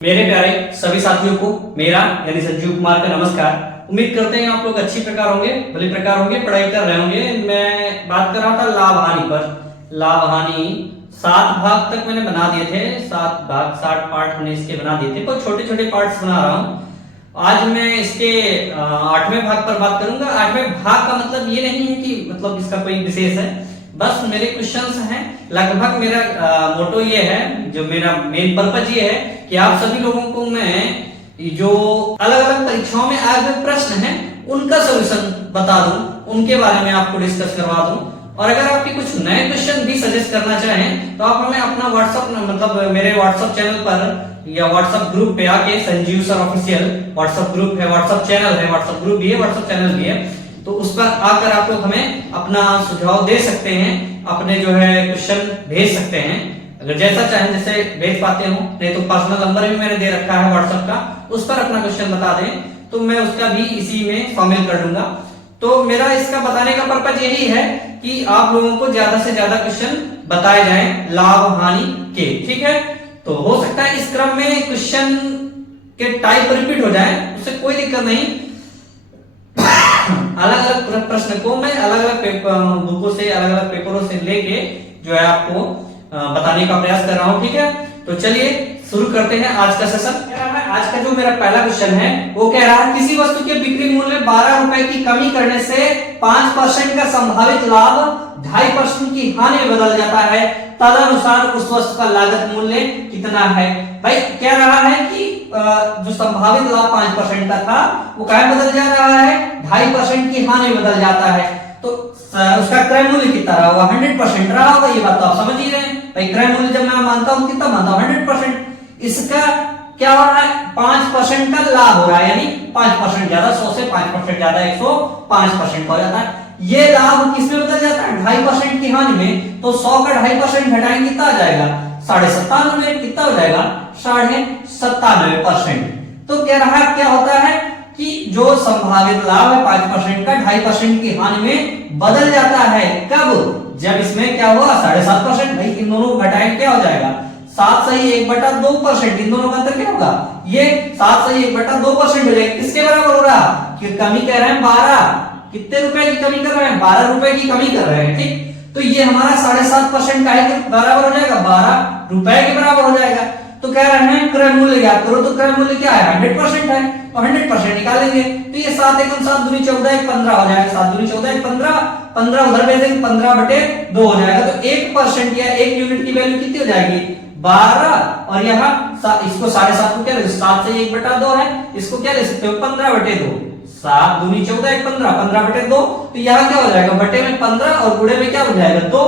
मेरे प्यारे सभी साथियों को मेरा यानी संजीव कुमार का नमस्कार। उम्मीद करते हैं आप लोग अच्छी प्रकार होंगे, भले प्रकार होंगे, पढ़ाई कर रहे होंगे। मैं बात कर रहा था लाभ हानि पर। लाभ हानि 7 भाग तक मैंने बना दिए थे, 7 भाग 60 पार्ट हमने इसके बना दिए थे। कुछ छोटे छोटे पार्ट्स बना रहा हूँ। आज मैं इसके 8वें भाग पर बात करूंगा। 8वें भाग का मतलब ये नहीं है कि मतलब इसका कोई विशेष है, बस मेरे क्वेश्चंस हैं। लगभग मेरा मोटो ये है, जो मेरा मेन पर्पज ये है कि आप सभी लोगों को मैं जो अलग अलग परीक्षाओं में आए हुए प्रश्न हैं उनका सॉल्यूशन बता दूं, उनके बारे में आपको डिस्कस करवा दूं। और अगर आपके कुछ नए क्वेश्चन भी सजेस्ट करना चाहें तो आप हमें अपना व्हाट्सएप मतलब मेरे व्हाट्सएप चैनल पर या व्हाट्सएप ग्रुप पे आके, Sanjeev sir official WhatsApp group है, व्हाट्सएप चैनल है, व्हाट्सएप ग्रुप भी है, व्हाट्सएप चैनल भी है, तो उस पर आकर आप लोग हमें अपना सुझाव दे सकते हैं, अपने जो है क्वेश्चन भेज सकते हैं। अगर जैसा चाहें जैसे भेज पाते हो, नहीं तो पर्सनल नंबर भी मैंने दे रखा है व्हाट्सएप का, उस पर अपना क्वेश्चन बता दें तो मैं उसका भी इसी में शामिल कर दूंगा। तो मेरा इसका बताने का पर्पज यही है कि आप लोगों को ज्यादा से ज्यादा क्वेश्चन बताए जाएं लाभ हानि के, ठीक है। तो हो सकता है इस क्रम में क्वेश्चन के टाइप रिपीट हो जाए, उससे कोई दिक्कत नहीं। अलग अलग प्रश्न को मैं अलग अलग बुकों से, अलग अलग पेपरों से लेके जो है आपको बताने का प्रयास कर रहा हूं, ठीक है। तो चलिए शुरू करते हैं आज का सेशन। आज का जो मेरा पहला क्वेश्चन है वो कह रहा है किसी वस्तु के बिक्री मूल्य में 12 रुपए की कमी करने से 5% का संभावित लाभ 2.5% की हानि में बदल जाता है, तदनुसार उस वस्तु का लागत मूल्य कितना है। भाई कह रहा है कि जो संभावित लाभ 5% का था वो क्या बदल जा रहा है, 2.5% की हानि में बदल जाता है। तो उसका क्रय मूल्य कितना रहा होगा, 100% रहा होगा। ये बात तो आप समझ ही रहे हैं। भाई क्रय मूल्य जब मैं मानता हूं कितना मानता हूं, 100%। इसका क्या हो रहा है, 5% का लाभ हो रहा है, यानी 5% ज्यादा, 100 से 5% ज्यादा 105% हो जाता है। ये लाभ किसमें बदल जाता है, 2.5% की हानि में। तो 100 का 2.5% घटाएंगे कितना आ जाएगा, 97.5 कितना हो जाएगा, 97.5%। तो कह रहा है क्या होता है कि जो संभावित लाभ है 5% का 2.5% की हानि में बदल जाता है। कब, जब इसमें क्या होगा 7.5%। भाई इन दोनों को घटाएंगे क्या हो जाएगा, 7 सही 1/2%। इन दोनों का अंतर क्या होगा, ये 7 सही 1/2% हो जाएगा। किसके बराबर हो रहा, कि कमी कह रहे हैं 12, कितने रुपए की कमी कर रहे हैं, 12 रुपए की कमी कर रहे हैं, ठीक। तो ये हमारा 7.5% का है, बराबर हो जाएगा 12 रुपए के बराबर हो जाएगा। तो कह रहे हैं क्रय मूल्य ज्ञात करो, तो क्रय मूल्य क्या है, 100% है, तो 100% निकालेंगे। तो ये 7 एकम 7 दूनी 14 1 15 हो जाएगा, 7 दूनी 14 1 15, 15 उधर भेजेंगे 15/2 हो जाएगा। तो 1% या 1 यूनिट की वैल्यू कितनी हो जाएगी, 12। और यहाँ इसको 7.5 को क्या ले, 7 से 1/2 है, इसको क्या ले सकते हो 15/2, 7 दूनी 14 1 15, 15/2। तो यहाँ क्या हो जाएगा, बटे में 15 और गुणे में क्या हो जाएगा 2।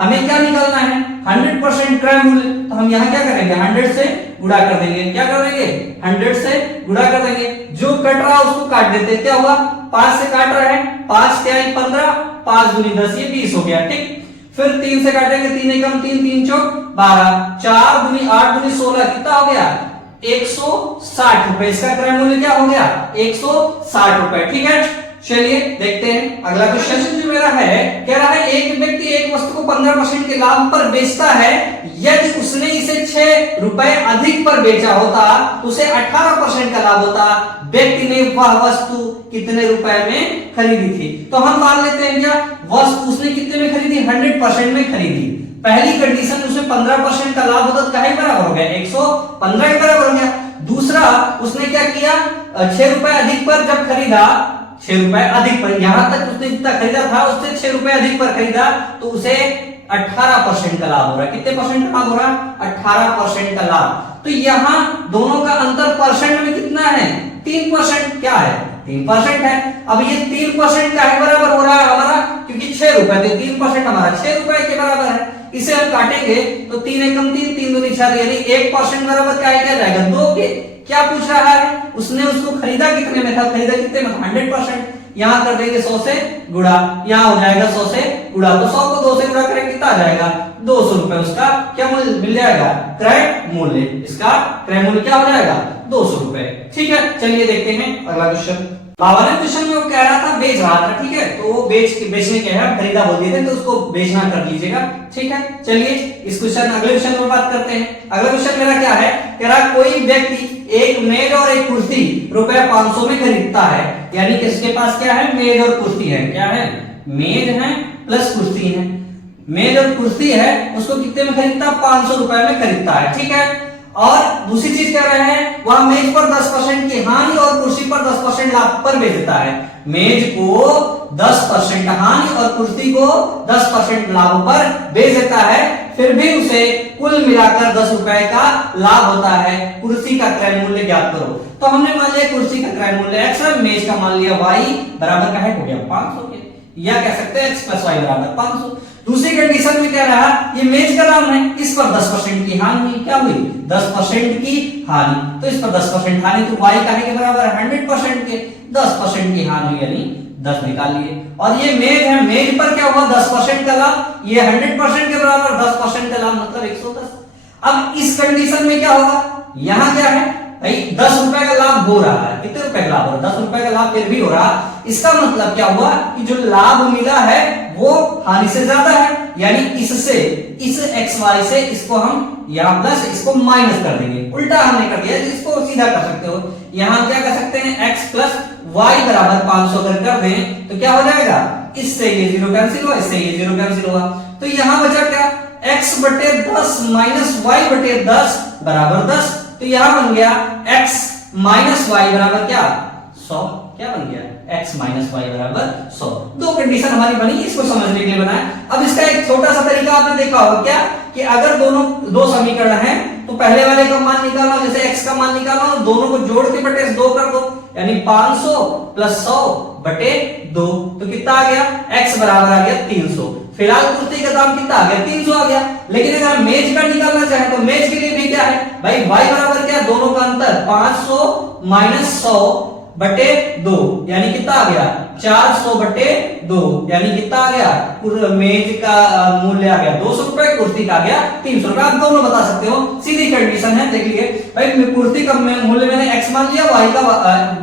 हमें क्या निकालना है, 100% क्रय मूल्य। तो हम यहाँ क्या करेंगे, 100 से गुणा कर देंगे। क्या कर देंगे, 100 से गुणा कर देंगे। जो कट रहा है उसको काट देते, क्या हुआ, 5 से काट रहे हैं, 5 क्या 15, 5 दूनी 10, ये 20 हो गया, ठीक। फिर 3 से काटेंगे, 3 एकम 3, 3 चौक 12, 4 दूनी 8 दूनी 16, कितना हो गया 160 रुपए। इसका क्रय मूल्य क्या हो गया, 160 रुपए, ठीक है। चलिए देखते हैं अगला क्वेश्चन जो मेरा है। कह रहा है एक व्यक्ति एक वस्तु को 15% के लाभ पर बेचता है, यदि उसने इसे 6 रुपए अधिक पर बेचा होता तो उसे 18% का लाभ होता। व्यक्ति ने वह वस्तु कितने रुपए में खरीदी थी। तो हम मान लेते हैं क्या, वस्तु उसने कितने में खरीदी, 100% में खरीदी। पहली कंडीशन उसमें 15% का लाभ होता तो क्या बराबर हो गया, 115 के बराबर हो गया। दूसरा उसने क्या किया, 6 रुपए अधिक पर जब खरीदा, 6 रुपए अधिक पर, यहां तक उसने जितना खरीदा था उससे 6 रुपए अधिक पर खरीदा, तो उसे 18% का लाभ हो रहा है। कितने परसेंट का लाभ हो रहा है, 18% का लाभ। तो यहां दोनों का अंतर परसेंट में कितना है, 3%। क्या है, 3% है। अब ये 3% का है बराबर हो रहा है हमारा, क्योंकि 6 रुपए थे, 3% हमारा 6 रुपए के बराबर है। इसे हम काटेंगे तो 3 एकम 3, 3 दूनी 6, यानी 1% बराबर क्या है, क्या जाएगा 2 के। क्या पूछ रहा है, उसने उसको खरीदा कितने में था, खरीदा कितने में, 100%। यहां कर देंगे 100 से गुणा, यहां हो जाएगा 100 से गुणा, तो 100 को 2 से गुणा करेंगे कितना आ जाएगा, 200 रुपए। उसका क्या मूल्य मिल जाएगा, क्रय मूल्य। इसका क्रय मूल्य क्या हो जाएगा, 200 रुपए, ठीक है। चलिए देखते हैं अगला क्वेश्चन। 52वें क्वेश्चन में वो कह रहा था, बेच रहा था, ठीक है, तो वो बेचने के है, खरीदा बोल दिए थे, तो उसको बेचना कर लीजिएगा, ठीक है। चलिए इस क्वेश्चन अगले क्वेश्चन पर बात करते हैं। अगला क्वेश्चन मेरा क्या है, कह रहा कोई व्यक्ति एक मेज और एक कुर्सी रुपए 500 में खरीदता है, यानी कि इसके पास क्या है, मेज और कुर्सी है, क्या है, मेज है प्लस कुर्सी है, मेज और कुर्सी है, उसको कितने में खरीदता है, 500 रुपए में खरीदता है, ठीक है। और दूसरी चीज कह रहे हैं, वह मेज पर 10% की हानि और कुर्सी पर 10% लाभ पर बेचता है। मेज को 10% हानि और कुर्सी को 10% लाभ पर बेच देता है, फिर भी उसे कुल मिलाकर 10 रुपए का लाभ होता है। कुर्सी का क्रय मूल्य ज्ञात करो। तो हमने मान लिया कुर्सी का क्रय मूल्य x है, मेज का मान लिया y बराबर का है, हो गया 500 के, या कह सकते हैं x + y बराबर 500। दूसरी कंडीशन में क्या रहा, ये मेज का दाम है, इस पर 10% की हानि हुई, क्या हुई, 10% की हानि, तो इस पर 10% हानि, तो y का है के बराबर 100% के, 10% की हानि हुई, यानी 10 निकाल लिए। और ये मेज है, मेज पर क्या हुआ, 10% का लाभ, ये 100% के बराबर 10% का लाभ, मतलब 110। अब इस कंडीशन में क्या होगा, यहां क्या है भाई, 10 रुपए का लाभ हो रहा है, कितने रुपए का लाभ हो रहा है, 10 रुपए का लाभ फिर भी हो रहा। इसका मतलब क्या हुआ कि जो लाभ मिला है वो हानि से ज्यादा है, यानी इससे, इस xy से इसको हम यहां प्लस, इसको माइनस कर देंगे, उल्टा हमने कर दिया, इसको सीधा कर सकते हो, यहां क्या कर सकते हैं, x + y बराबर 500 कर दें तो क्या हो जाएगा, इससे ये 0 कैंसिल हुआ, इससे ये 0 कैंसिल हुआ, तो यहां बचा क्या, x/10 - y/10 बराबर 10, तो यहां बन गया x - y बराबर क्या, 100, क्या बन गया, x - y बराबर 100। दो कंडीशन हमारी बनी, इसको समझने के लिए बनाया। अब इसका एक छोटा सा तरीका आपने देखा होगा क्या, कि अगर दोनों दो समीकरण हैं तो पहले वाले का मान निकालना, जैसे x का मान निकालना, दोनों को जोड़ के बटे 2 कर दो, यानी 500 + 100/2, तो कितना आ गया, x बराबर आ गया 300। फिलहाल कुर्सी का दाम कितना आ गया, 300 आ गया, लेकिन अगर मेज का निकालना चाहे तो मेज के लिए भी क्या है भाई, y बराबर क्या, दोनों का अंतर 500 - 100/2, यानी कितना आ गया, 400/2, यानी कितना आ गया, मेज का मूल्य आ गया 200 रुपए, कुर्सी का आ गया 300 रुपए। आप दोनों बता सकते हो, सीधी कंडीशन है, देख लीजिए भाई, कुर्सी का मूल्य मैंने x मान लिया, y का,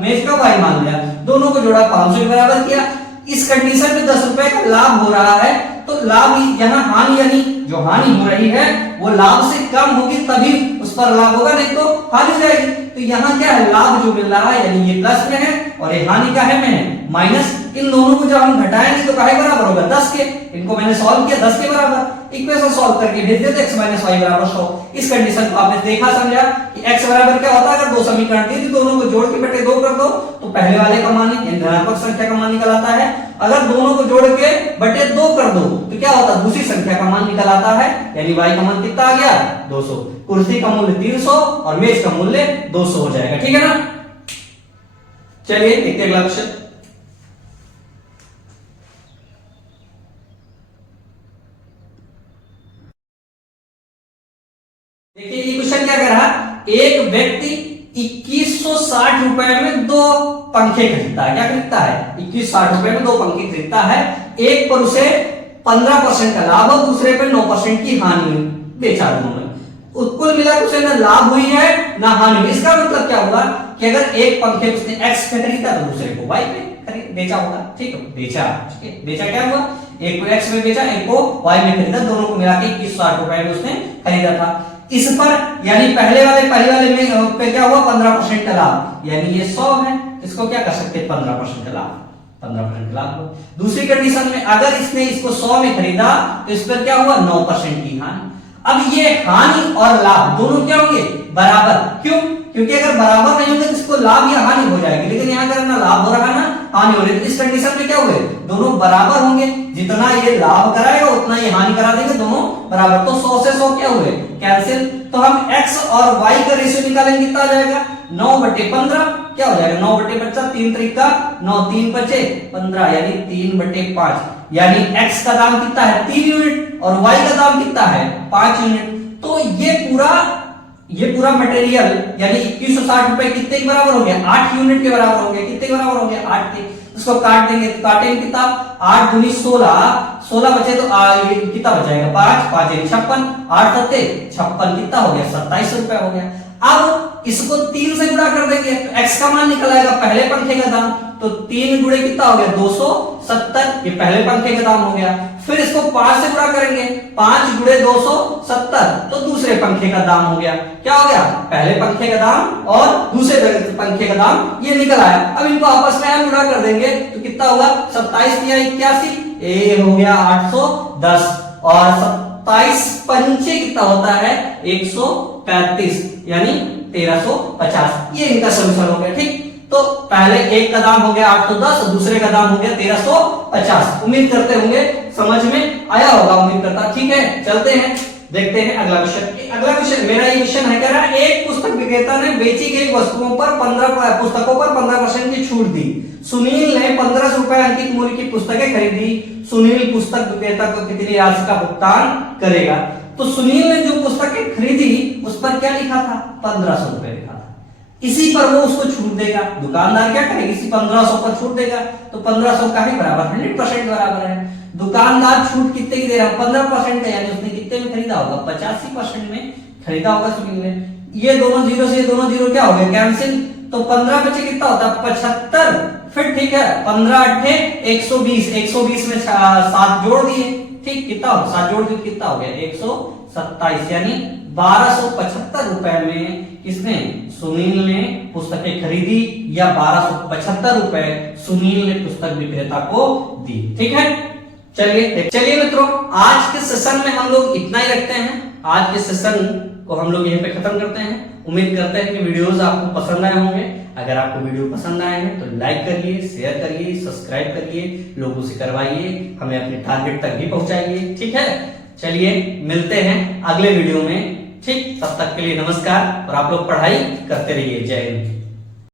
मेज का y मान लिया, दोनों को जोड़ा 500 के बराबर किया। इस कंडीशन में 10 रुपए का लाभ हो रहा है, तो लाभ यहाँ हानि, यानी जो हानि हो रही है वो लाभ से कम होगी तभी उस पर लाभ होगा, नहीं तो हानि हो जाएगी। तो यहाँ क्या है, लाभ जो मिल रहा है यानी ये प्लस में है और ये हानि का है में माइनस। इन दोनों को जब हम घटाएंगे तो काहे बराबर होगा, 10 के। इनको मैंने सॉल्व किया 10 के बराबर, इक्वेशन सॉल्व करके भेज देते x - y बराबर 100। इस कंडीशन को आपने देखा समझा कि x बराबर क्या होता है, अगर दो समीकरण दिए तो दोनों को जोड़ के बटे 2 कर दो तो पहले वाले का मान यानी धनात्मक संख्या का मान निकल आता है। अगर दोनों को जोड़ के बटे 2 कर दो तो क्या होता है, दूसरी संख्या का मान निकल आता है, यानी y का मान कितना आ गया, 200। कुर्सी का मूल्य 300 और मेज का मूल्य 200 हो जाएगा, ठीक है ना। चलिए देखते हैं अगला क्वेश्चन। देखिए ये क्वेश्चन क्या कर रहा, एक व्यक्ति 2160 रुपए में 2 पंखे खरीदता है। क्या खरीदता है, 2160 रुपए में 2 पंखे खरीदता है। एक पर उसे 15% का लाभ और दूसरे पर 9% की हानि हुई, बेचा दोनों में। कुल मिलाकर उसे ना लाभ हुई है ना हानि हुई। इसका मतलब क्या हुआ कि अगर एक पंखे उसने x पे खरीदा तो दूसरे को y पे बेचा होगा, ठीक है, बेचा, ठीक है, बेचा क्या हुआ, एक को x में बेचा, एक को y में खरीदा, दोनों को मिला के 2160 रुपए में उसने खरीदा था। इस पर यानी पहले वाले में पे क्या हुआ, 15% का लाभ, यानी ये 100 है, इसको क्या कर सकते हैं, 15% का लाभ, 15% का लाभ। दूसरी कंडीशन में अगर इसने इसको 100 में खरीदा तो इस पर क्या हुआ, 9% की हानि। अब ये हानि और लाभ दोनों क्या होंगे, बराबर। क्यों, क्योंकि अगर बराबर नहीं होंगे तो इसको लाभ या हानि हो जाएगी, लेकिन यहाँ अगर ना लाभ हो रहा है ना हानि हो रही है, तो इस कंडीशन में क्या हुए, दोनों बराबर होंगे। जितना ये लाभ कराएगा उतना ये हानि करा देंगे, दोनों बराबर। तो 100 से 100 क्या हुए, कैंसिल। तो हम x और y का रेशियो निकालेंगे, कितना आ जाएगा, 9/15 क्या हो जाएगा, 9/15, 3 त्रिका 9, 3 बचे 15, यानी 3/5, यानी x का दाम कितना है, 3 यूनिट और y का दाम कितना है, 5 यूनिट। तो ये पूरा मटेरियल यानी 2160 रुपए कितने के बराबर हो गया, 8 यूनिट के बराबर हो गया। कितने के बराबर हो गया, 8 के। इसको काट देंगे तो काटेंगे कितना, 8 दूनी 16 बचे तो ये कितना बचाएगा, 5 5 यानी 56, 8 सत्ते 56, कितना हो गया, 27 रुपए हो गया। अब इसको 3 से गुणा कर देंगे तो x का मान निकल आएगा, पहले पंखे का दाम तो 3 गुणे कितना हो गया 270, ये पहले पंखे का दाम हो गया। फिर इसको 5 से गुणा करेंगे, 5 गुणे 270 तो दूसरे पंखे का दाम हो गया। क्या हो गया, पहले पंखे का दाम और दूसरे पंखे का दाम ये निकल आया। अब इनको आपस में हम गुणा कर देंगे तो कितना होगा 27 या 81, ए हो गया 810 और 27 पंचे कितना होता है 135 यानी 1350। ये इनका सॉल्यूशन हो गया। ठीक, तो पहले एक का दाम हो गया 810, दूसरे का दाम हो गया 1350। उम्मीद करते होंगे समझ में आया होगा, उम्मीद करता। ठीक है, चलते हैं देखते हैं अगला विषय। अगला विषय मेरा ये विषय है, कह रहा है एक पुस्तक विक्रेता ने बेची गई वस्तुओं पर 15 पुस्तकों पर 15% की छूट दी। सुनील ने 1500 रुपए अंकित मूल्य की पुस्तकें खरीदी। सुनील पुस्तक विक्रेता को कितनी राशि का भुगतान करेगा? तो सुनील ने जो पुस्तकें खरीदी उस पर क्या लिखा था 1500 रुपए लिखा था। इसी पर वो उसको छूट देगा। दुकानदार क्या करेगा, इसी 1500 पर छूट देगा। तो 1500 का ही बराबर 100% बराबर है। दुकानदार छूट कितने की दे रहा है 15% का, यानी उसने कितने में खरीदा होगा 85% में खरीदा होगा सुनील ने। ये दोनों जीरो से ये दोनों जीरो क्या हो गए कैंसिल, तो 15 बचे कितना होता है 75। फिर ठीक है 15 अट्ठे 120, 120 में 7 जोड़ दिए। ठीक, कितना हो 7 जोड़ दिए कितना हो गया 127, यानी 1275 रुपए में किसने सुनील ने पुस्तकें खरीदी या 1275 रुपए सुनील ने पुस्तक विक्रेता को दी। ठीक है, चलिए मित्रों, आज के सेशन में हम लोग इतना ही रखते हैं। आज के सेशन को हम लोग यहीं पे खत्म करते हैं। उम्मीद करते हैं कि वीडियोस आपको पसंद आए होंगे। अगर आपको वीडियो पसंद आए हैं तो लाइक करिए, शेयर करिए, सब्सक्राइब करिए, लोगों से करवाइए, हमें अपने टारगेट तक भी पहुंचाइए। ठीक है, चलिए मिलते हैं अगले वीडियो में। ठीक, तब तक के लिए नमस्कार और आप लोग पढ़ाई करते रहिए। जय हिंद।